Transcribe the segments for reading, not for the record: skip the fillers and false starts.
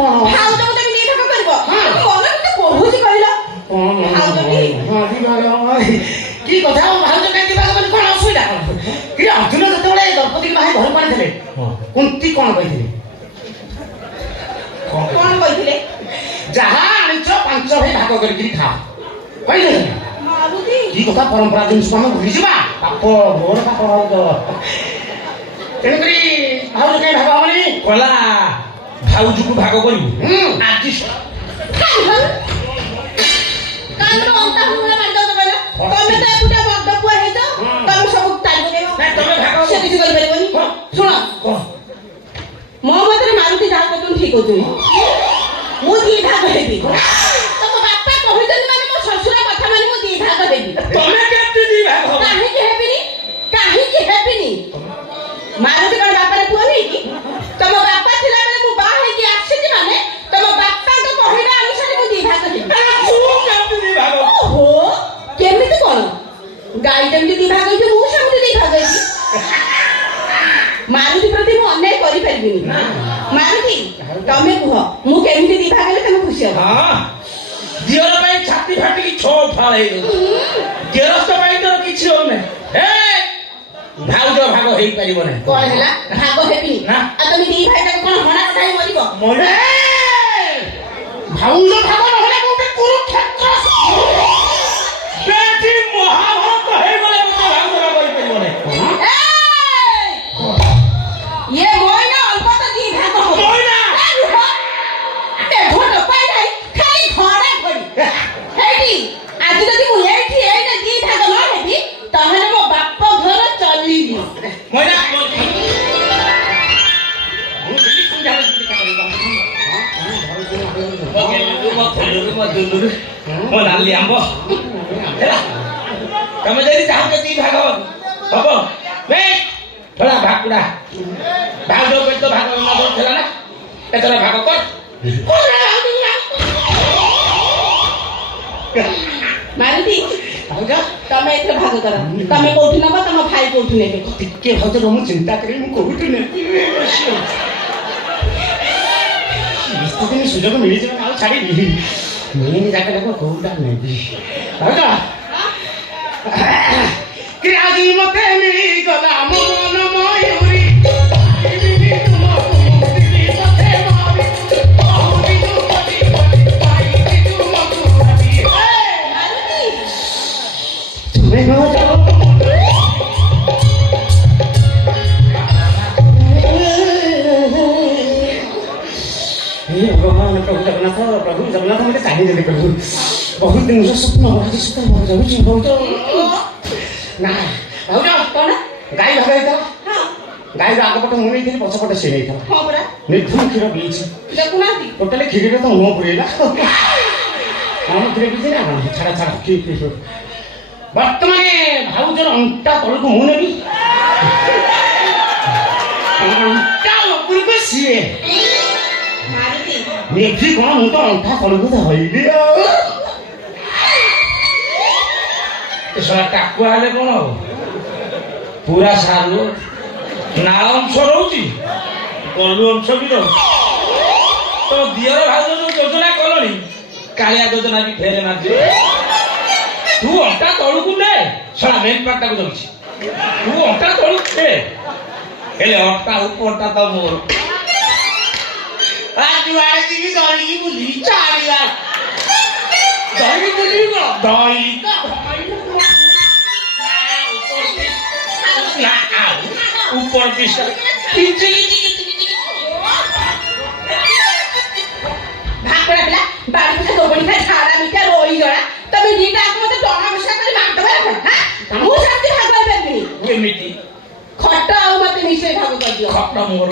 କଣ ଭାଉଜ ଗୋଟେ ଦି ଭାଗ କରିବ ମନ କେତେ କହୁଛି କହିଲ କି କଥା ଭାଉଜ କେମିତି ଭାଗ ବୋଲି କଣ ଅସୁବିଧା କି ଅର୍ଜୁନ ଯେତେବେଳେ ଦ୍ରୌପଦୀ ଭାଇ ଘରକୁ ଆଣିଥିଲେ କୁନ୍ତି କଣ କହିଥିଲେ କଣ କହିଥିଲେ ଯାହା ଆଣିଛ 5 ଭାଇ ଭାଗ କରିକି ଖାଅ କହିଲେ ମାରୁତି କି କଥା ପରମ୍ପରା ଜିନିଷ ଆମେ ଭୁଲିଯିବା ପାପ ଘୋର ପାପ ଭାଉଜ ତେଣୁକରି ଭାଉଜ କାହିଁ ଭାଗ ହବନି କଲା ଭାଉଜକୁ ଭାଗ କରିବୁ ଆଜି କାନ୍ଦର ଅଣ୍ଟା ହୁଣା ମାରିଦବ କହିଲ ତମେ ତ ଏକୁଟା ବଡ ପୁଅ ହେଇଛ ତମେ ସବୁ ଟାଇମ ଦେବ ତମେ ଭାଗ ସେ କିଛି କରିପାରିବନି ଶୁଣ ମୋ ମତରେ ମାରୁତି ଯାହା କରୁଛନ୍ତି ଠିକ କରୁଛନ୍ତି ମୁଁ ଦି ଭାଗ ହେବି ତମ ବାପା କହିଛନ୍ତି ମାନେ ମୋ ଶ୍ୱଶୁର କଥା ମାନେ ମୁଁ ଦି ଭାଗ ହେବି ତମେ କେତେ ଦି ଭାଗ ହବ କାହିଁକି ହେବିନି ମାରୁତି କଣ ବାପାରେ ପୁଅ ନେଇ କି ତମ ବାପା ଥିଲାବେଳେ ମୁଁ ବାହା ହେଇକି ଆସିଛି ମାନେ ତମ ବାପାଙ୍କ କହିବା ଅନୁସାରେ ମୁଁ ଦି ଭାଗ ହେବି ଓହୋ କେମିତି କଣ ଗାଈ ଯେମିତି ଦି ଭାଗ ହେଇଛି ମୁଁ ସେମିତି ଦି ଭାଗ ହେଇଛି ମାରୁତି ପ୍ରତି ମୁଁ ଅନ୍ୟାୟ କରିପାରିବିନି ମାରୁତି ତମେ କୁହ ମୁଁ କେମିତି ଦି ଭାଗ ହେଲେ ତମେ ଖୁସି ହବ ଦିଅର ପାଇଁ ଛାତି ଫାଟିକି 6 ଫାଳ ହେଇଯାଉଛି ଗେରସ୍ତ ପାଇଁ ତୋର କିଛି ହଉନି ଭାଉଜ ଭାଗ ହେଇପାରିବ ନାହିଁ କଣ ହେଲା ଭାଗ ହେବିନି ଆଉ ତମେ ଦି ଭାଇ ତାକୁ କଣ ହଣା କଥା ହେଇ ମରିବ ଭାଉଜ ଭାଗ ନହେଲେ ଗୋଟେ କୁରୁକ୍ଷେତ୍ର ବେଠି ମହାଭାରତ ହେଇଗଲେ ମତେ ଭାଉଜ ଭାଗ ହେଇପାରିବ ନାହିଁ ये मोय ना अल्प तो दी भाग हो मोय ना ते भोट पाई नाही खाली घोडा घोडी हेडी आज जदी मु एठी एने दी भाग न हेबी तहले मो बाप घर चलीबी मोय ना ମୋ ନାଲି ଆମ୍ବ ହେଲା ତମେ ଯଦି ଚାହୁଁଛ ଦି ଭାଗ ହବ ଥୋଡ଼ା ଭାକୁଡ଼ା ଭାଉଜ ପେଟ ଭାଗ ନଗର ଥିଲା ନା ଏଥର ଭାଗ କର ମାରୁତି ଭାଉଜ ତମେ ଏଥର ଭାଗ କର ତମେ କୋଉଠି ନବ ତମ ଭାଇ କୋଉଠି ନେବେ ଟିକେ ଭାଉଜ ମୁଁ ଚିନ୍ତା କରି ମୁଁ କୋଉଠି ନେବି ଦିନ ସୁଯୋଗ ମିଳିଯିବ ଆଉ ଛାଡ଼ିବି ମେନ୍ ଜାଗାଟାକୁ କୋଉଟା ନେବି ଭାଉଜ କି ଆଜି ମତେ ମିଳିଗଲା ମନ ମୟୁରୀ ତୁମେ ନ ଯାଅ भगवान प्रभु जगन्नाथ मत चाहिए प्रभु बहुत दिन स्वप्न आज सुधा मर जाऊँ बहुत ना भाज कौन गाई भाग होता गाई आगपट मुझे नहीं पछपटे सी नहीं था निर्धुम क्षीर पीछे टोटाली क्षीर तो मुह पुरेला कौन क्षीर पीछे ना छाड़ा छाड़ा बर्तमान भाउजर अंटा तलक मु नेबी अंटा उपरको सीए नेभी कौन मु तो अंटा तलक धरली सारा टाकुआ हेले कौन हो पूरा सारू नाल अंश रही कलु अंश भी रही तो दियर भाज जो योजना कलनी कालिया योजना भी फेरे मार तू अंटा तलू ने सारा मेन पार्टा को जमी तू अंटा तलू दे अंटा उपरटा तो मोर आज जुआड़े जी दौड़ी बुली चारिया दौड़ी बुली दौड़ी ऊपर पीछे भाग पड़ा पिला बाड़ी से गोबड़ी का झाड़ा मिटा रोई जड़ा तबे दीटा को मते डोना बसा कर मार दबा हां मु शांति भाग पाइबेनी केमिति खट्टा आ मते निश्चय भाग कर दियो खट्टा मोर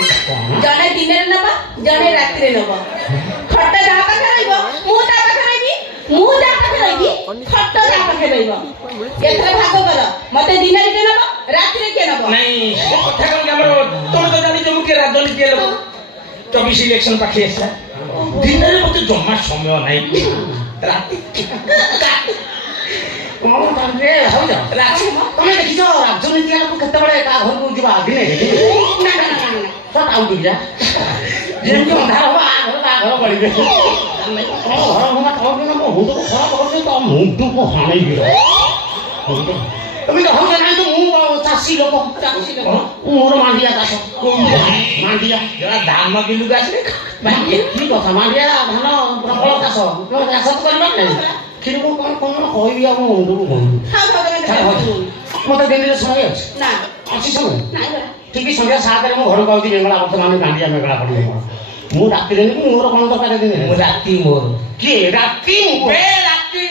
जने दिन रे नबा जने रात रे नबा खट्टा जा पाखे रहइबो मु जा पाखे रहबी खट्टा जा पाखे रहइबो एथरा भाग कर मते दिन रे के नबा रात रे के नबा नहीं कथा कोन हमर तमे तो जानि जे मुके राजनीति के लोग 24 इलेक्शन पाखे आसा दिन रे मते जम्मा समय नाही रात कौन रे हो जा तमे देखिছো राजनीति को केते बळे का घर को जिबा दिने ना ना ना सट आउट जा जे को अंधार हो घर ତା ଘର କରିବେ ତମ ଘର ଭଙ୍ଗା ତମ ମୋ ମୁଣ୍ଡକୁ ଖରାପ କରୁଛି ତମ ମୁଣ୍ଡକୁ ହାଣିବି তুমি তো হচ্ছে নাই তো চাষি লোক মোর মান্ডিয়া চাষ মান্ডিয়া ধান কিন্তু আসলে কি কথা মান্ডিয়া ধান প্রবল চাষ চাষ তো করবার নাই কিন্তু কোন কোন কইবি ଆମ ମୁଣ୍ଡକୁ মতো দিনের সময় আছে না ଅଛି ସମୟ ନାଇଁ ପରା ଠିକ ସନ୍ଧ୍ୟା 7ରେ ମୁଁ ଘରକୁ ଆଉଛି ମେଙ୍ଗଳା ବର୍ତ୍ତମାନ ମାଣ୍ଡିଆ ମେଙ୍ଗଳା ପଡ଼ିବ ମୋର ମୁଁ ରାତିରେନି ମୋର କଣ ଦରକାର ଦିନେ ରାତି ମୋର କିଏ ରାତି ରାତି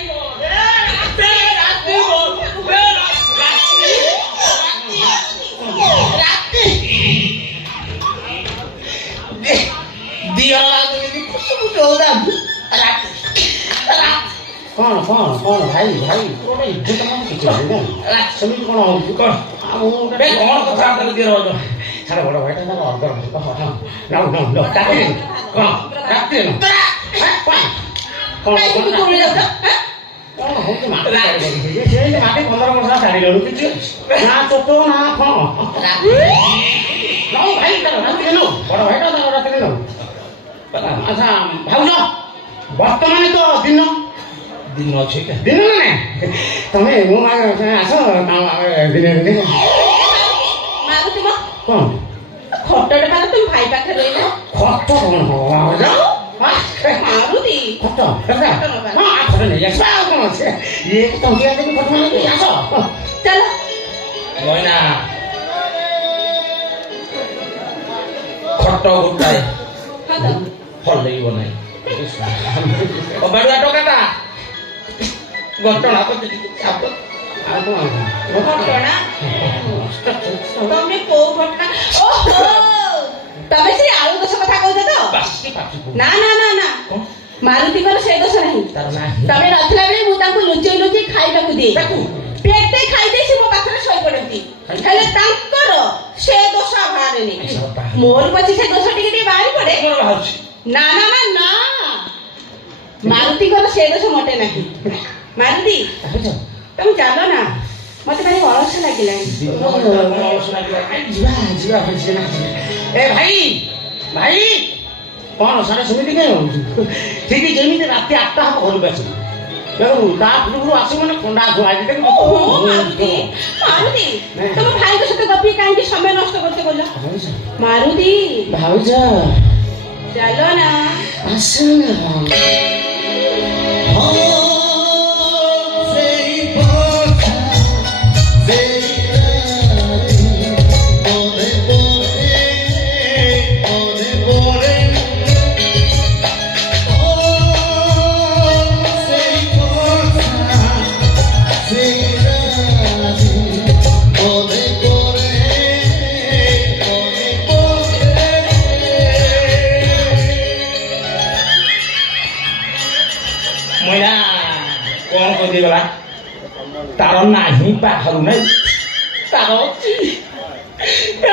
କଣ କଣ କଣ ଭାଇ ଭାଇ ଗୋଟେ ଇଜ୍ଜତ ମାନେ କିଛି ନାହିଁ ନା ସେମିତି କଣ ହଉଛି କଣ ଆଉ କଣ କଥା ଦିଅ ଛାଡ଼ ବଡ଼ ଭାଇଟା ତାର ଅର୍ଡର ରାତିରେ କଣ ରାତିରେ କଣ କାଇଁ ତୁ କୋଉଠି ଯାଉଛ କଣ ହଉଛି ମାଟି ସେଇ ମାଟି 15 ବର୍ଷ ଛାଡ଼ିଲୁ କିଛି ନା ଚୋଟ ନା କଣ ନଉ ଭାଇ ତାର ରାତିରେ ନଉ ବଡ଼ ଭାଇଟା ତାର ରାତିରେ ନଉ ଆଚ୍ଛା ଭାଉଜ ବର୍ତ୍ତମାନ ତ ଦିନ ଦିନ ଅଛି ଦିନ ନା ତମେ ମୋ ଆସ ଦିନେ ଦିନେ ମାରୁତି ମ କଣ ଖଟଟେ ପାର ତୁମ ଭାଇ ପାଖରେ ରହିବ ଖଟ କଣ ହବ ଭାଉଜ ମାରୁତି ଖଟ ଖଟ ନେଇ ଆସିବା ଆଉ କଣ ଅଛି ଇଏ ତଣ୍ଟିଆ ଦେବି ଖଟ ମାନେ ଆସ ଚାଲ ମଇନା ଖଟ ଗୋଟାଏ ହଁ ତ ଭଲ ଲାଗିବ ନାହିଁ ବାଡୁଆ ଟଙ୍କାଟା ଘଟଣା ଚାପ ଆଉ କଣ ଘଟଣା ତମେ କୋଉ ଘଟଣା ଓହୋ ତମେ ସେ ଆଳୁ ଦୋଷ କଥା କହୁଛ ତ ନା ନା ନା ନା ମାରୁତିଙ୍କର ସେ ଦୋଷ ନାହିଁ ତମେ ନଥିଲା ବେଳେ ମୁଁ ତାଙ୍କୁ ଲୁଚେଇ ଲୁଚେଇ ଖାଇବାକୁ ଦିଏ ପେଟେ ଖାଇଦେଇଛି ମୋ ପାଖରେ ଶୋଇପଡନ୍ତି ହେଲେ ତାଙ୍କର ସେ ଦୋଷ ବାହାରେନି ମୋର ପଛେ ସେ ଦୋଷ ଟିକେ ଟିକେ ବାହାରି ପଡେ ନା ନା ନା ନା ମାରୁତିଙ୍କର ସେ ଦୋଷ ମୋଟେ ନାହିଁ ମାରୁତି ତମେ ଚାଲ ନା ମତେ ଭାରି ଅଳସ ଲାଗିଲାଣି ଯିବା ଯିବା ଏ ଭାଇ ଭାଇ କଣ ସାରା ସେମିତି କାଇଁ ହଉଛି ଠିକ ଯେମିତି ରାତି 8ଟା ହବ ଘରକୁ ଆସିବୁ ତା ପୂର୍ବରୁ ଆସିବ ମାନେ ଥଣ୍ଡା ଧୁଆ ମାରୁତି ମାରୁତି ତମ ଭାଇଙ୍କ ସହିତ ଗପି କାହିଁକି ସମୟ ନଷ୍ଟ କରୁଛ କହିଲ ମାରୁତି ଭାଉଜ ଚାଲ ନା ଆସ ନା ମଇନା କଣ କହିଦେଇଗଲା ତାର ନାହିଁ ବାହାରୁ ନାହିଁ ତାର ଅଛି